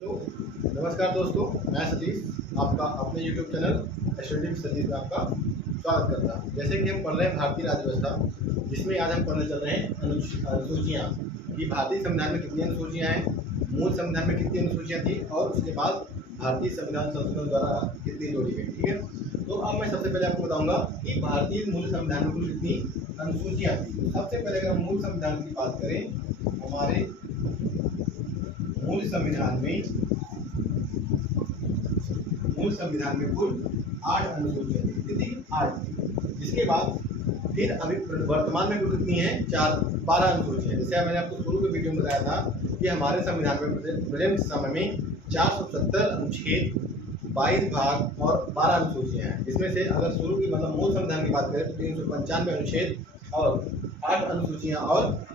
तो नमस्कार दोस्तों, मैं सतीश आपका अपने YouTube चैनल स्टडी सतीश में आपका स्वागत करता हूँ। जैसे कि हम पढ़ रहे हैं भारतीय राज्य व्यवस्था, जिसमें आज हम पढ़ने चल रहे हैं अनुसूचियाँ कि भारतीय संविधान में कितनी अनुसूचियाँ हैं, मूल संविधान में कितनी अनुसूचियाँ थी और उसके बाद भारतीय संविधान संशोधन द्वारा कितनी जोड़ी गई। ठीक है, तो अब मैं सबसे पहले आपको बताऊंगा कि भारतीय मूल संविधान में कुल कितनी अनुसूचियाँ थी। सबसे पहले अगर हम मूल संविधान की बात करें, हमारे मूल संविधान में कुल 8 अनुसूचियां थी। कितनी? 8। जिसके बाद फिर अभी वर्तमान में कुल कितनी है? 12 अनुसूचियां। जैसे मैंने आपको शुरू के वीडियो में बताया था कि हमारे संविधान में प्रेजेंट समय में 470 अनुच्छेद, 22 भाग और 12 अनुसूचियां हैं। इसमें से अगर शुरू की मतलब मूल संविधान की बात करें तो 395 अनुच्छेद और 8 अनुसूचियां और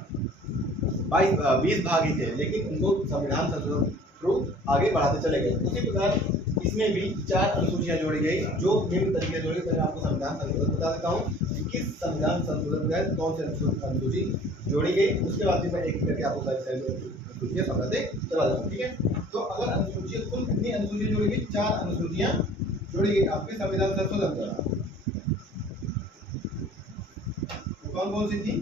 20 भाग ही थे, लेकिन उनको संविधान संशोधन थ्रू आगे बढ़ाते चले गए। उसी प्रकार इसमें भी 4 अनुसूचियां जोड़ी गई जो निम्न तरीके से जोड़ी गई। मैं आपको संविधान संशोधन बता देता हूँ कि किस संविधान संशोधन के तहत कौन सी अनुसूची जोड़ी गई। उसके बाद मैं एक करके आपको सारी अनुसूचियां समझाते चला जाऊँ। ठीक है, तो अगर अनुसूचियां कुल कितनी अनुसूचियां जोड़ी गई? 4 अनुसूचियां जोड़ी गई आपके संविधान संशोधन द्वारा। कौन कौन सी थी?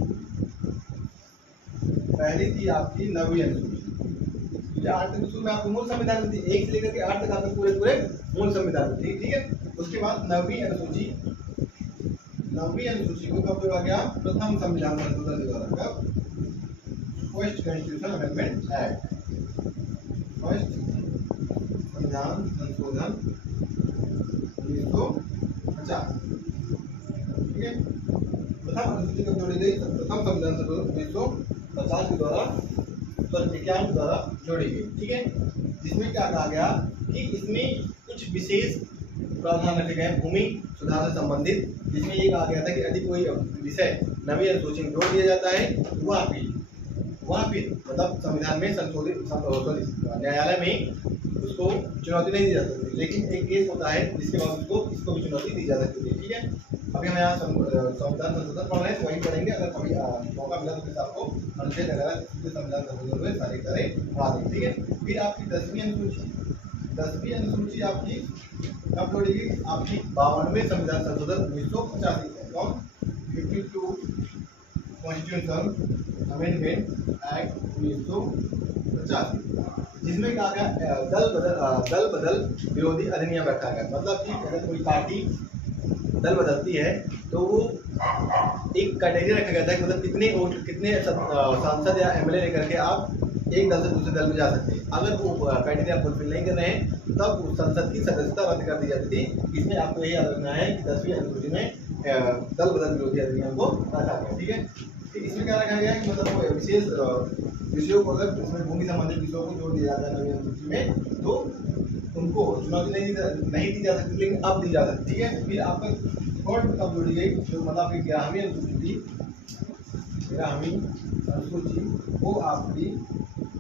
पहली थी आपकी 9वीं अनुसूची। 8 तक शुरू में आपको मूल संविधान में थी, 1 से लेकर के 8 तक आपके पूरे मूल संविधान में थी। ठीक है, उसके बाद 9वीं अनुसूची को कब जोड़ा गया? प्रथम संविधान संशोधन के द्वारा। कब? First constitution amendment act, first संविधान संशोधन 1950। ठीक है, प्रथम अनुसूची कब जोड़ी गई? प्रथम संविधान संशोधन 1950 के द्वारा 1951 के द्वारा जोड़ी गई। ठीक है, जिसमें क्या कहा गया कि इसमें कुछ विशेष प्रावधान रखे गए भूमि सुधार से संबंधित, जिसमें ये कहा गया था कि यदि कोई विषय नवी अनुसूची में जोड़ दिया जाता है वहाँ फिर मतलब संविधान में संशोधित न्यायालय में उसको चुनौती नहीं दी जा सकती, लेकिन एक केस होता है जिसके बाद इसको भी चुनौती दी जा सकती है। ठीक है, अभी हम यहाँ संविधान संशोधन पढ़ रहे हैं तो वही पढ़ेंगे। अगर कभी मौका मिला तो आपको अनुच्छेद वगैरह संविधान संशोधन में सारे पढ़ा देंगे। ठीक है, फिर आपकी 10वीं अनुसूची आपकी कब जोड़ी गई? आपकी 52वें संविधान संशोधन 1985 में। कौन? 52 कॉन्स्टिट्यूशन अमेंडमेंट एक्ट 1985, जिसमें क्या गया? दल बदल विरोधी अधिनियम रखा गया। मतलब कि अगर कोई पार्टी दल बदलती है तो वो एक क्राइटेरिया रखा गया था कि मतलब कितने सांसद या एमएलए लेकर के आप एक दल से दूसरे दल में जा सकते हैं। अगर वो क्राइटेरिया फुलफिल नहीं कर रहे हैं तब उस संसद की सदस्यता रद्द कर दी जाती थी। इसमें आपको यही याद रखना है कि 10वीं अनुसूची में दल बदल विरोधी अधिनियम को रखा गया। ठीक है, तो इसमें क्या रखा गया कि मतलब विशेष विषयों को अगर इसमें भूमि संबंधित विषयों को जोड़ दिया जाता है नवी अनुसूची में तो उनको चुनौती नहीं दी जा सकती, लेकिन अब दी जा सकती। ठीक है, फिर आपका थर्ड कब जोड़ी गई? जो मतलब आपकी 11वीं अनुसूची थी, 11वीं अनुसूची वो आपकी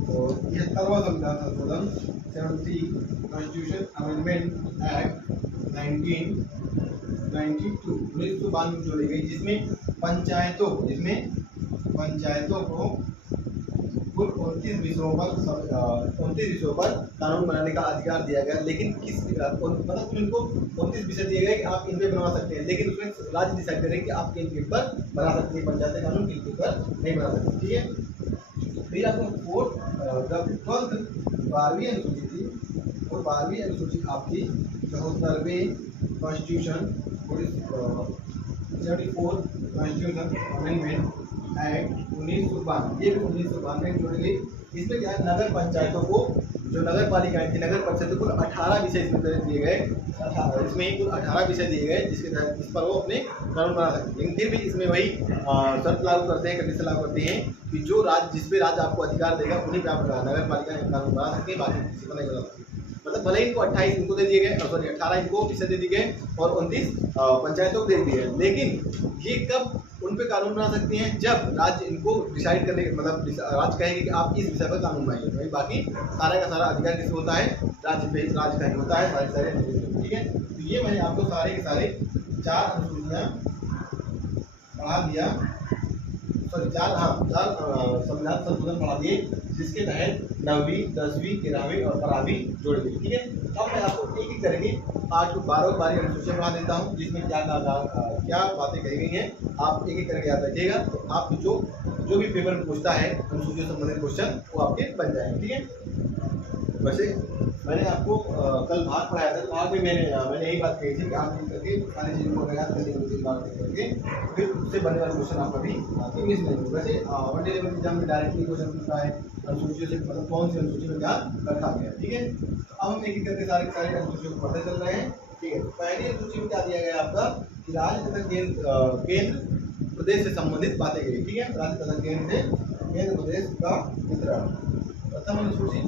73वां संविधान संशोधन 70 कॉन्स्टिट्यूशन अमेंडमेंट एक्ट 1992 में जोड़ी गई, जिसमें पंचायतों को कुल 29 विषयों पर कानून बनाने का अधिकार दिया गया। लेकिन किस मतलब इनको 29 विषय दिए गए कि आप इन पे बना सकते हैं, लेकिन उसमें राज्य डिसाइड करें कि आप किन के पर बना सकते हैं पंचायत कानून, किन के पर नहीं बना सकते। ठीक है, फिर आपको 12वीं अनुसूची थी और 12वीं अनुसूची आपकी 74वें कॉन्स्टिट्यूशन 74 कॉन्स्टिट्यूशन अमेंडमेंट एक्ट 1992, ये भी 1992 में जोड़ी गई। इसमें क्या है? नगर पंचायतों को, जो नगर पालिकाएं थी, नगर परिषद कुल 18 विषय इसमें दिए गए। इसमें कुल 18 विषय दिए गए जिसके तहत इस पर वो अपने कानून बना सकते हैं। लेकिन फिर भी इसमें वही शर्त लागू करते हैं, कंडीशन लागू करते हैं कि जो राज्य जिस पे राज्य आपको अधिकार देगा उन्हीं पे आप नगर पालिका कानून बना सकते हैं, बाकी किसी को नहीं बना सकते। मतलब भले इनको 28 इनको दे दिए गए, सॉरी 18 इनको विषय दे दिए गए और 29 पंचायतों को दे दिए गए, लेकिन ये कब उन पे कानून बना सकती हैं? जब राज्य इनको डिसाइड करने मतलब राज्य कहेंगे कि आप इस विषय पर कानून बनाइए, तो बाकी सारा का सारा अधिकार किसको होता है? राज्य पे, राज्य का ही होता है सारे। ठीक है, तो ये मैंने आपको सारे के सारे 4 अनुसूचियाँ पढ़ा दिया। चार संविधान संशोधन बढ़ा दिए, जिसके तहत 9वीं 10वीं 13वीं और 12वीं जोड़ दी। ठीक है, अब मैं आपको एक एक करके 8 12 बारी अनुसूचियां बढ़ा देता हूँ, जिसमें क्या बातें कही गई हैं आप एक एक करके याद रखिएगा। तो आप जो भी पेपर में पूछता है अनुसूचियों से संबंधित क्वेश्चन वो आपके बन जाएंगे। ठीक है, वैसे मैंने आपको कल भाग पढ़ाया था, तो भाग में मैंने यही बात कही थी कि आप एक करके सारी चीज़ों को याद करके 2-3 बार करके फिर उससे बनने वाले क्वेश्चन आपको भी आपके मिस नहीं होंगे। वैसे वन डे लेवल एग्जाम में डायरेक्टली क्वेश्चन पूछता है अनुसूचियों से, मतलब कौन सी अनुसूची में क्या रखा गया। ठीक है, अब हम एक एक करके सारे अनुसूचियों को पढ़ते चल रहे हैं। ठीक है, पहली अनुसूची में क्या दिया गया आपका कि राज्य तथा केंद्र प्रदेश से संबंधित बातें गई। ठीक है, राज्य तथा केंद्र प्रदेश का वितरण। प्रथम अनुसूची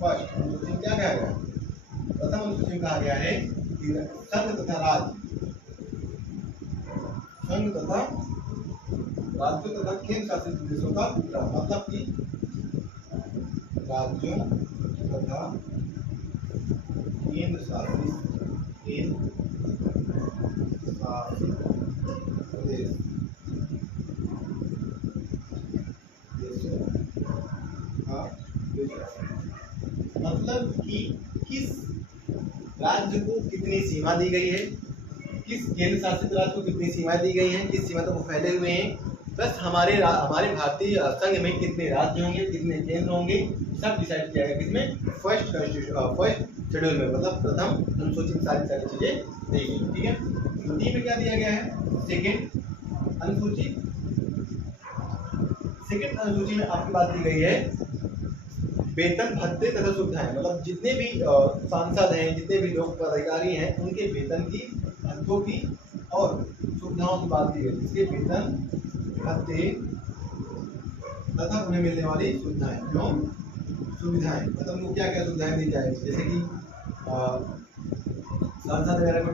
फर्स्ट अनुसूची में क्या कहा गया? प्रथम अनुसूची में कहा गया है कि संघ तथा राज्यों तथा केंद्र शासित प्रदेशों का वितरण, मतलब कि राज्यों तथा केंद्र शासित प्रदेश का वितरण, मतलब कि किस राज्य को कितनी सीमा दी गई है, किस केंद्र शासित राज्य को कितनी सीमाएं दी गई हैं, किस सीमा तक वो फैले हुए हैं, प्लस हमारे भारतीय संघ में कितने राज्य होंगे, कितने केंद्र होंगे, सब डिसाइड किया गया किसमें? फर्स्ट शेड्यूल में, मतलब प्रथम अनुसूची में सारी चीजें दी गई। ठीक है, द्वितीय में क्या दिया गया है? सेकेंड अनुसूची में आपकी बात की गई है वेतन भत्ते तथा सुविधाएं, मतलब जितने भी सांसद हैं, जितने भी लोक पदाधिकारी हैं, उनके वेतन की, भत्तों की और सुविधाओं की बात की गई। इसके वेतन भत्ते तथा उन्हें मिलने वाली सुविधाएं, मतलब उनको क्या क्या सुविधाएं दी जाएगी, जैसे कि सांसद वगैरह को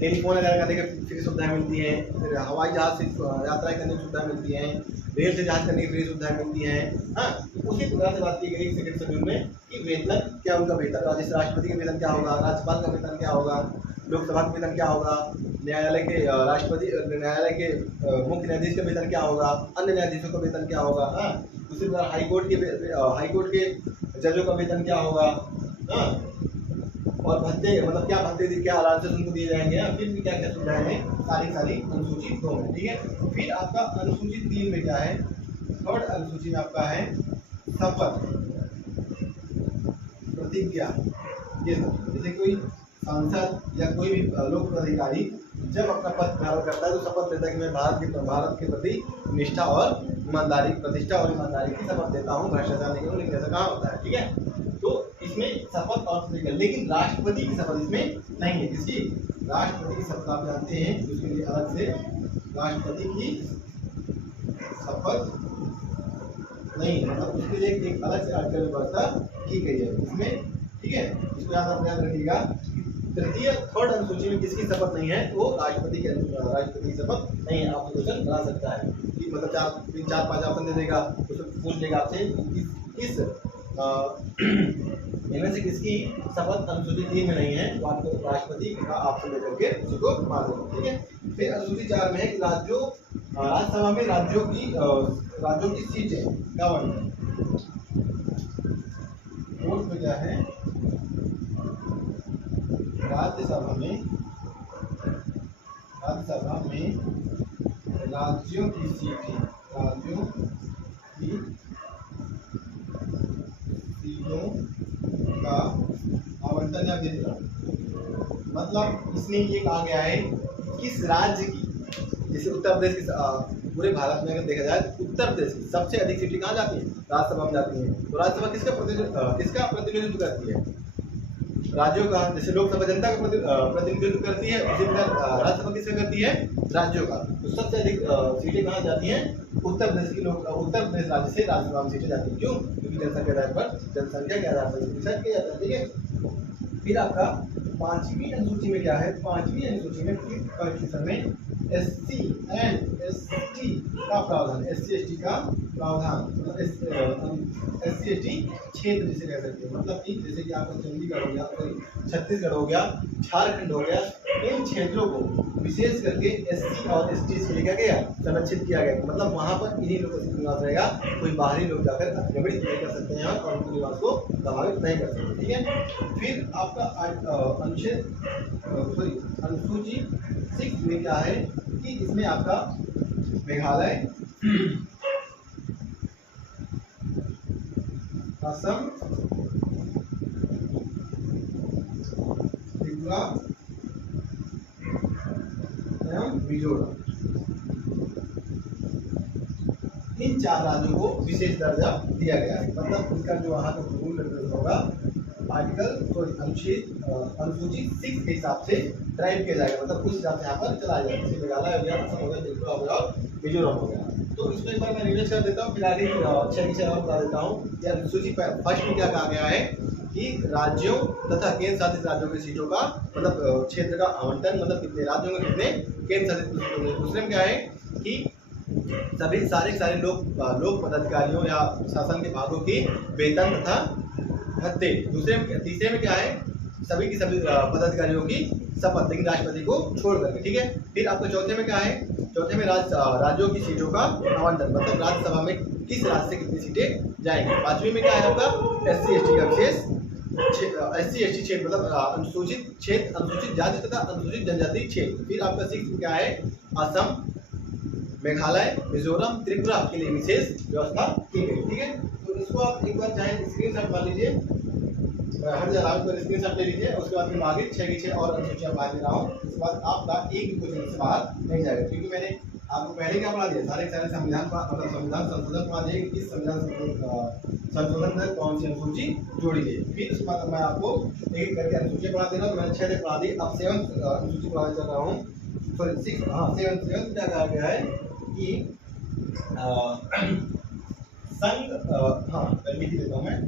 टेलीफोन वगैरह करने की फ्री सुविधाएं मिलती हैं, फिर हवाई जहाज से यात्रा करने की सुविधाएं मिलती हैं, रेल से जहाज करने की फ्री सुविधाएं मिलती हैं। हाँ, उसी प्रकार से बात की गई सेकंड शेड्यूल में कि वेतन क्या, उनका वेतन, जैसे राष्ट्रपति का वेतन क्या होगा, राज्यपाल का वेतन क्या होगा, लोकसभा का वेतन क्या होगा, न्यायालय के मुख्य न्यायाधीश का वेतन क्या होगा, अन्य न्यायाधीशों का वेतन क्या होगा। हाँ, उसी प्रकार हाईकोर्ट के जजों का वेतन क्या होगा। हाँ, और भत्ते, मतलब क्या भत्ते क्या अलाउंसेस उनको दिए जाएंगे, फिर भी क्या क्या सुविधाएं हैं, सारी अनुसूची 2 में। ठीक है, फिर आपका अनुसूची 3 में क्या है? थर्ड अनुसूची में आपका है शपथ प्रतिज्ञा। ये जैसे कोई सांसद या कोई भी लोक अधिकारी जब अपना पद धारण करता है तो शपथ लेता है कि मैं भारत के प्रति निष्ठा और प्रतिष्ठा और ईमानदारी की शपथ देता हूँ, भ्रष्टाचार नहीं करूँ। लेकिन ऐसा कहाँ होता है? ठीक है, तो इसमें शपथ और प्रतिज्ञा, लेकिन राष्ट्रपति की शपथ इसमें नहीं है। किसी राष्ट्रपति की शपथ आप जानते हैं, उसके लिए अलग से राष्ट्रपति की शपथ नहीं है, मतलब उसके लिए एक अलग से आर्टिकल व्यवस्था की गई है इसमें। ठीक है, इसको याद रखिएगा। तृतीय थर्ड अनुसूची में किसकी शपथ नहीं है? तो राष्ट्रपति की शपथ नहीं है। आप क्वेश्चन बना सकता है कि मतलब 4-5 ऑप्शन दे देगा, उसको पूछ लेगा आपसे किस इनमें से किसकी शपथ अनुसूची 3 में नहीं है, तो आपको राष्ट्रपति का ऑप्शन दे करके उसी को मार देना। ठीक है, फिर अनुसूची 4 में है कि राज्यसभा में राज्यों की सीटें गवर्नमेंट कोर्ट में क्या है? राज्यसभा में राज्यों की सीटों का आवंटन या वितरण, मतलब इसमें ये कहा गया है किस राज्य की, जैसे उत्तर प्रदेश की, पूरे भारत में अगर देखा जाए तो उत्तर प्रदेश की सबसे अधिक सीटें कहाँ जाती हैं? राज्यसभा में जाती हैं। तो राज्यसभा किसका प्रतिनिधित्व करती है? राज्यों का। जैसे लोकसभा जनता का प्रतिनिधित्व करती है, उसी प्रकार राज्यसभा किसका करती है? राज्यों का। तो सबसे अधिक सीटें कहाँ जाती हैं? उत्तर प्रदेश राज्य से राज्यसभा में सीटें जाती हैं। क्यों? क्योंकि जनसंख्या के आधार पर डिसाइड किया जाता है। ठीक है, फिर आपका 5वीं अनुसूची में क्या है? 5वीं अनुसूची में कॉन्स्टिट्यूशन में SC एंड ST का प्रावधान, SC/ST का प्रावधान, मतलब SC/ST क्षेत्र जिसे कह सकते हैं, मतलब कि जैसे कि आपका चंडीगढ़ हो गया, छत्तीसगढ़ हो गया, झारखंड हो गया, इन क्षेत्रों को विशेष करके एससी और एसटी से लिखा गया, संरक्षित किया गया, मतलब वहां पर इन्हीं लोगों का निवास रहेगा, कोई बाहरी लोग जाकर अतिक्रमण नहीं कर सकते हैं और उनके निवास को प्रभावित नहीं कर सकते। ठीक है, फिर आपका अनुच्छेद अनुसूची 6 में क्या है कि इसमें आपका मेघालय, असम, त्रिपुरा एवं मिजोरम, इन 4 राज्यों को विशेष दर्जा दिया गया है। मतलब उनका जो वहाँ का रूल रेगुलेशन होगा अनुच्छेद अनुसूची 6 के हिसाब से ड्राइव किया जाएगा, मतलब उस हिसाब से यहाँ पर चलाया जाएगा। जैसे मेघालय हो गया, असम हो गया, त्रिपुरा हो गया और मिजोरम हो गया। तो इसको एक बार मैं रिवाइज कर देता हूँ, फिर आगे 6 और बता देता हूँ। या अनुसूची फर्स्ट में क्या कहा गया है कि राज्यों तथा केंद्र शासित राज्यों की सीटों का मतलब क्षेत्र का आवंटन, मतलब कितने राज्यों में कितने केंद्र शासित। दूसरे में क्या है कि सभी सारे लोक पदाधिकारियों या शासन के भागों की वेतन तथा भत्ते। तीसरे में क्या है, सभी की सभी पदाधिकारियों की शपथ, लेकिन राष्ट्रपति को छोड़ करके। ठीक है, फिर आपका चौथे में क्या है, चौथे में राज्यों की सीटों का आवंटन, मतलब राज्यसभा में किस राज्य से कितनी सीटें जाएंगी। पांचवी में क्या है आपका एससी एसटी का विशेष, एससी एसटी क्षेत्र मतलब अनुसूचित क्षेत्र, अनुसूचित जाति तथा अनुसूचित जनजाति क्षेत्र। फिर आपका 6 में क्या है, असम, मेघालय, मिजोरम, त्रिपुरा के लिए विशेष व्यवस्था की गई। ठीक है, तो इसको आप एक बार चाहे स्क्रीनशॉट मार लीजिए, हर जगह पर स्क्रीनशॉट ले लीजिए। उसके बाद मैं आगे 6 की 6 और अनुसूचियां पढ़ा दे रहा हूँ। उसके बाद आपका एक भी क्वेश्चन से बाहर नहीं जाएगा, क्योंकि मैंने आपको पहले क्या पढ़ा दिया, सारे संविधान मतलब संविधान संशोधन पढ़ा दिया कि किस संविधान संशोधन में कौन सी अनुसूची जोड़ी गई। फिर उसके बाद मैं आपको एक करके अनुसूचियां पढ़ा दे रहा हूँ। मैंने 6 तक पढ़ा दी, अब 7 अनुसूची पढ़ाने चल रहा हूँ। सॉरी 6 7 क्या कहा गया है कि संघ, हाँ लिख देता हूँ मैं,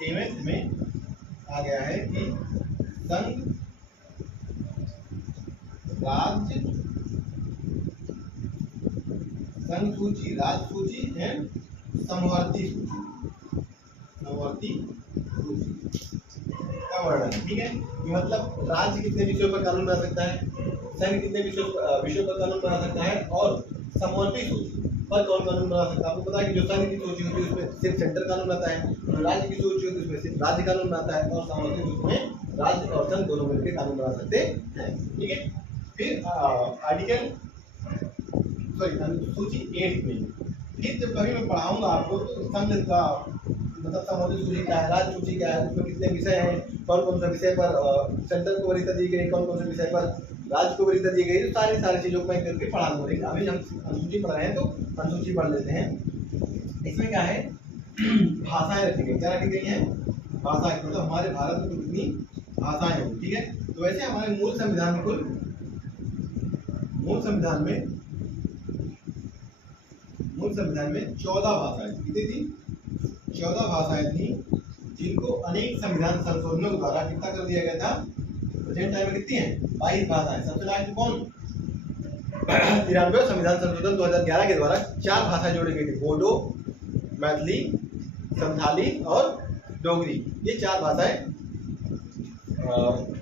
7 में आ गया है कि संघ, राज्य, संघ सूची, राज्य सूची एवं समवर्ती सूची, समवर्ती सूची का वर्णन। ठीक है, मतलब राज्य कितने विषयों पर कानून बना सकता है, संघ कितने विषयों पर कानून बना सकता है, और समवर्ती सूची पर कौन कानून बना सकता है। आपको पता है कि जो संघ की सूची होती है उसमें सिर्फ सेंटर कानून बनता है, जो राज्य की सूची होती है उसमें सिर्फ राज्य कानून बनता है, और समवर्ती सूची में राज्य और संघ दोनों मिलकर कानून बना सकते हैं। ठीक है, फिर आर्टिकल सूची 8 में फिर जब कभी मैं पढ़ाऊंगा आपको तो संघ का मतलब समवर्ती सूची क्या है, राज्य सूची क्या है, उसमें कितने विषय हैं, कौन कौन से विषय पर सेंटर को वरीयता दी गई, कौन कौन से विषय पर राज्य को वरीयता दी गई, तो सारी चीजों को मैं करके पढ़ा दूंगा। लेकिन अभी हम अनुसूची पढ़ रहे हैं तो अनुसूची पढ़ लेते हैं। इसमें क्या है, भाषाएं रखी गई, क्या रखी गई है, भाषाएं, मतलब हमारे भारत में कितनी भाषाएं होंगी। ठीक है, तो वैसे हमारे मूल संविधान में 14 भाषाएं कितनी थी, 14 भाषाएं थी, जिनको अनेक संविधान संशोधनों द्वारा कितना कर दिया गया था। प्रेजेंट टाइम में कितनी है, 22 भाषाएं। सबसे लास्ट कौन, 93 संविधान संशोधन 2011 के द्वारा 4 भाषाएं जोड़ी गई थी, बोडो, मैथिली, संथाली और डोगरी। ये 4 भाषाएं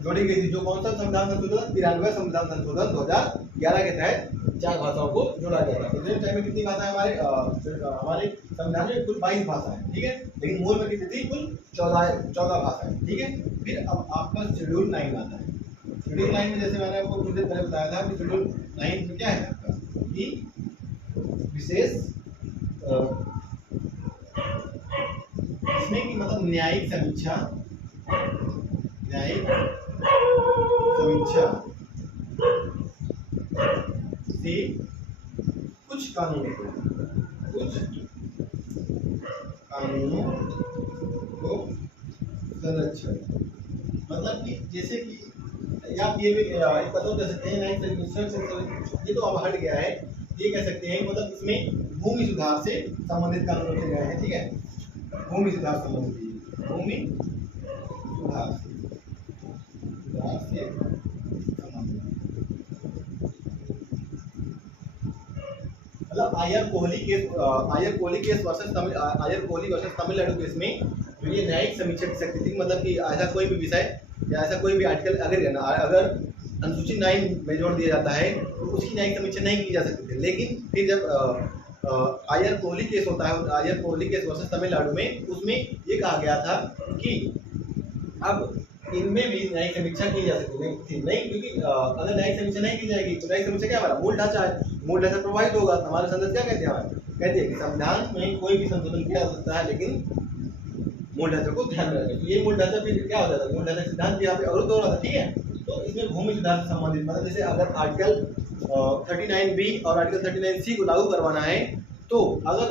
जोड़ी गई थी। जो कौन सा संविधान संशोधन, 93 संविधान संशोधन 2011 के तहत 4 भाषाओं को जोड़ा गया था। प्रेजेंट टाइम में कितनी भाषाएं हमारे संविधान में, कुल 22 भाषाएं। ठीक है, लेकिन मूल में कितनी थी, कुल 14 भाषाएं। ठीक है, फिर अब आपका शेड्यूल 9 आता है। शेड्यूल 9 में जैसे मैंने आपको कुछ देर पहले बताया था कि शेड्यूल 9 में क्या है आपका कि विशेष इसमें कि मतलब न्यायिक समीक्षा से कुछ कानूनों को संरक्षण, मतलब कि जैसे कि आप ये भी पता कर सकते हैं, ये तो अब हट गया है, ये कह सकते हैं मतलब इसमें भूमि सुधार से संबंधित कानून रखे गए हैं। ठीक है, भूमि सुधार संबंधित, भूमि सुधार से मतलब I R Coelho case versus Tamil Nadu case में जो ये न्यायिक समीक्षा की शक्ति थी, मतलब कि ऐसा कोई भी विषय या ऐसा कोई भी आर्टिकल अगर अनुसूची 9 में जोड़ दिया जाता है तो उसकी न्यायिक समीक्षा नहीं की जा सकती थी। लेकिन फिर जब आयर कोहली केस होता है, आयर कोहली केस वर्सेस तमिलनाडु में, उसमें ये कहा गया था कि अब इनमें भी न्यायिक समीक्षा की जा सकती नहीं, क्योंकि अगर न्यायिक समीक्षा नहीं की जाएगी तो न्यायिक समीक्षा क्या हमारा मूल ढांचा है, मूल ढांचा प्रभावित होगा। हमारे संसद क्या कहते हैं, कहते हैं कि संविधान में कोई भी संशोधन किया जा सकता है लेकिन मूल ढांचे को ध्यान में रखें। तो ये मूल ढांचा फिर क्या हो जाता है, मूल ढांचा सिद्धांत यहाँ पे अवरुद्ध हो रहा था, ठीक है। तो इसमें भूमि सुधार से संबंधित मतलब जैसे अगर आर्टिकल 39B और आर्टिकल 39C को लागू करवाना है तो अगर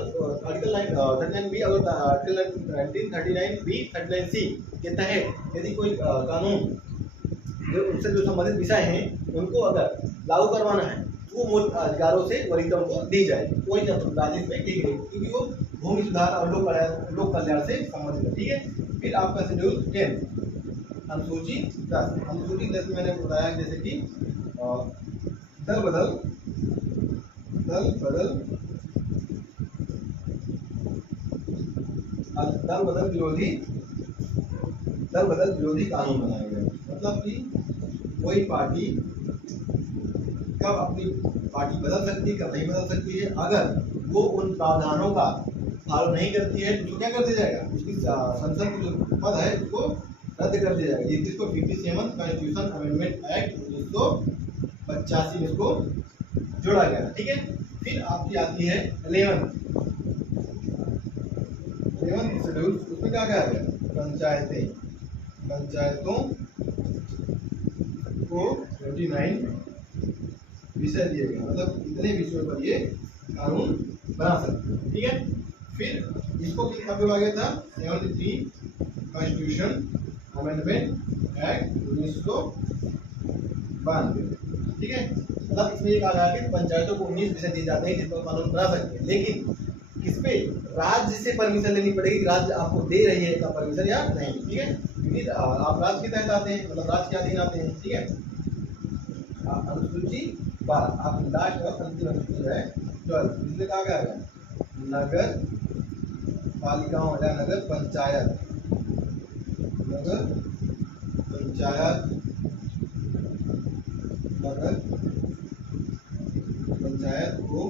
आर्टिकल 39B अगर आर्टिकल 1939B 39C के तहत यदि कोई कानून जो उनसे जो संबंधित विषय हैं उनको अगर लागू करवाना है तो वो मूल अधिकारों से वरिष्ठों को दी जाए, कोई राजनीति में की गई, क्योंकि वो भूमि सुधार और लोक कल्याण से संबंधित है, ठीक है। फिर आपका शेड्यूल 10 अनुसूची 10 में मैंने बताया जैसे कि दल बदल विरोधी कानून बनाए गए। मतलब कि कोई पार्टी कब अपनी पार्टी बदल सकती है, कब नहीं बदल सकती है। अगर वो उन प्रावधानों का फॉलो नहीं करती है तो क्या कर दिया जाएगा, उसकी संसद की जो पद है उसको रद्द कर दिया जाएगा। जिसको 57 कॉन्स्टिट्यूशन अमेंडमेंट एक्ट 1985 में इसको जोड़ा गया, ठीक है। फिर आपकी आती है 11 शेड्यूल, उसमें क्या कहा गया, पंचायतों को 29 विषय दिए गए, मतलब इतने विषयों पर ये कानून बना सकते हैं, ठीक है। फिर इसको कब जोड़ा गया था, 73 कॉन्स्टिट्यूशन अमेंडमेंट एक्ट 1992, ठीक है। मतलब इसमें ये कहा गया कि पंचायतों को 19 विषय दिए जाते हैं जिसको कानून बना सकते हैं, लेकिन किस पे, राज्य से परमिशन लेनी पड़ेगी, राज्य आपको दे रही है इसका परमिशन या नहीं, ठीक है। क्योंकि आप राज्य के तहत आते हैं, मतलब राज्य के अधीन आते हैं, ठीक है। अनुसूची 12 आप लास्ट और अंतिम अनुसूची है 12, इसमें कहा गया है नगर पालिकाओं या नगर पंचायत को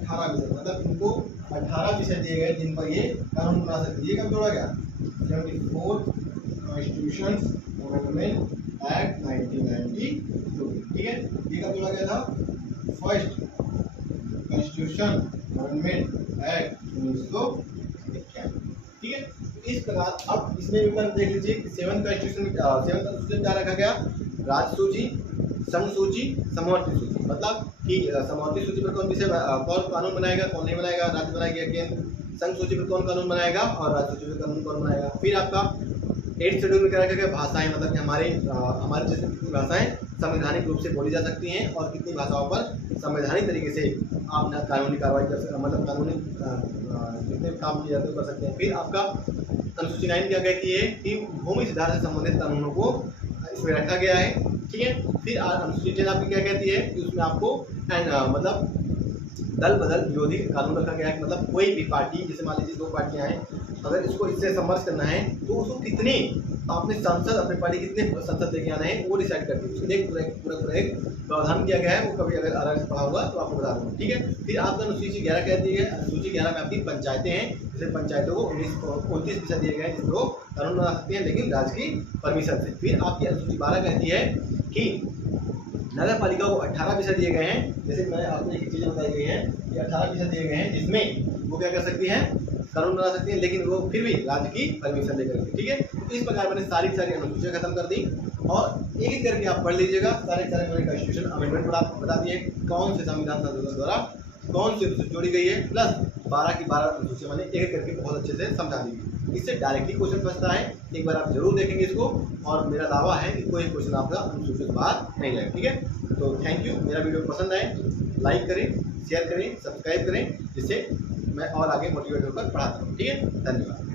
18 विषय, मतलब इनको 18 विषय दिए गए जिन पर ये कानून बना सकते। ये कब जोड़ा गया, 74 कॉन्स्टिट्यूशन अमेंडमेंट एक्ट 1992, ठीक है। ये कब जोड़ा गया था, फर्स्ट कॉन्स्टिट्यूशन अमेंडमेंट एक्ट 1991, ठीक है। इस प्रकार अब इसमें भी देख लीजिए 7 कॉन्स्टिट्यूशन क्या रखा गया, राज्य सूची, संघ सूची, समवर्ती सूची। मतलब कि समवर्ती सूची पर कौन विषय कौन कानून बनाएगा, कौन नहीं बनाएगा, राज्य बनाएगा केंद्र, संघ सूची पर कौन कानून बनाएगा और राज्य सूची पर कानून कौन बनाएगा। फिर आपका 8 शेड्यूल में क्या रखा गया, भाषाएं, मतलब कि हमारे जैसे कितनी भाषाएं संवैधानिक रूप से बोली जा सकती हैं और कितनी भाषाओं पर संवैधानिक तरीके से आप कानूनी कार्रवाई कर सकते, मतलब कानूनी जितने काम किए जाते हैं कर सकते हैं। फिर आपका अनुसूची 9 क्या कहती है कि भूमि सुधार से संबंधित कानूनों को इसमें रखा गया है, ठीक है। फिर अनुसूची 10 आपकी क्या कहती है कि उसमें आपको मतलब दल बदल विरोधी कानून रखा गया है। मतलब कोई भी पार्टी, जैसे मान लीजिए 2 पार्टियां हैं, अगर इसको इससे संघर्ष करना है तो उसको कितने अपने सांसद, अपने पार्टी कितने संसद लेके आना है वो डिसाइड करती है। उसके लिए पूरा एक प्रावधान किया गया है, वो कभी अगर अलग से पढ़ा होगा तो आपको बता दूंगा, ठीक है। फिर आपका अनुसूची 11 कहती है, अनुसूची 11 में आपकी पंचायतें हैं, जैसे पंचायतों को 29 विषय दिए गए हैं जिसको कानून बना सकते हैं लेकिन राज्य की परमिशन से। फिर आपकी अनुसूची 12 कहती है कि नगर पालिका को 18 विषय दिए गए हैं, जैसे मैं आपको एक चीज़ बताई गई है कि 18 विषय दिए गए हैं जिसमें वो क्या कर सकती हैं, कानून बना सकती हैं, लेकिन वो फिर भी राज्य की परमिशन लेकर के, ठीक है। तो इस प्रकार मैंने सारी अनुसूचियाँ खत्म कर दी और एक एक करके आप पढ़ लीजिएगा। सारे मैंने कॉन्स्टिट्यूशन अमेंडमेंट बता दिए, कौन से संविधान संशोधन द्वारा कौन सी अनुसूची जोड़ी गई है, प्लस 12 की 12 अनुसूचियाँ मैंने एक एक करके बहुत अच्छे से समझा दी। इससे डायरेक्टली क्वेश्चन फंसता है, एक बार आप जरूर देखेंगे इसको, और मेरा दावा है कि कोई क्वेश्चन आपका अनुसूची से बाहर नहीं जाएगा, ठीक है। तो थैंक यू, मेरा वीडियो पसंद आए लाइक करें, शेयर करें, सब्सक्राइब करें, जिससे मैं और आगे मोटिवेट होकर पढ़ाता हूँ, ठीक है। धन्यवाद।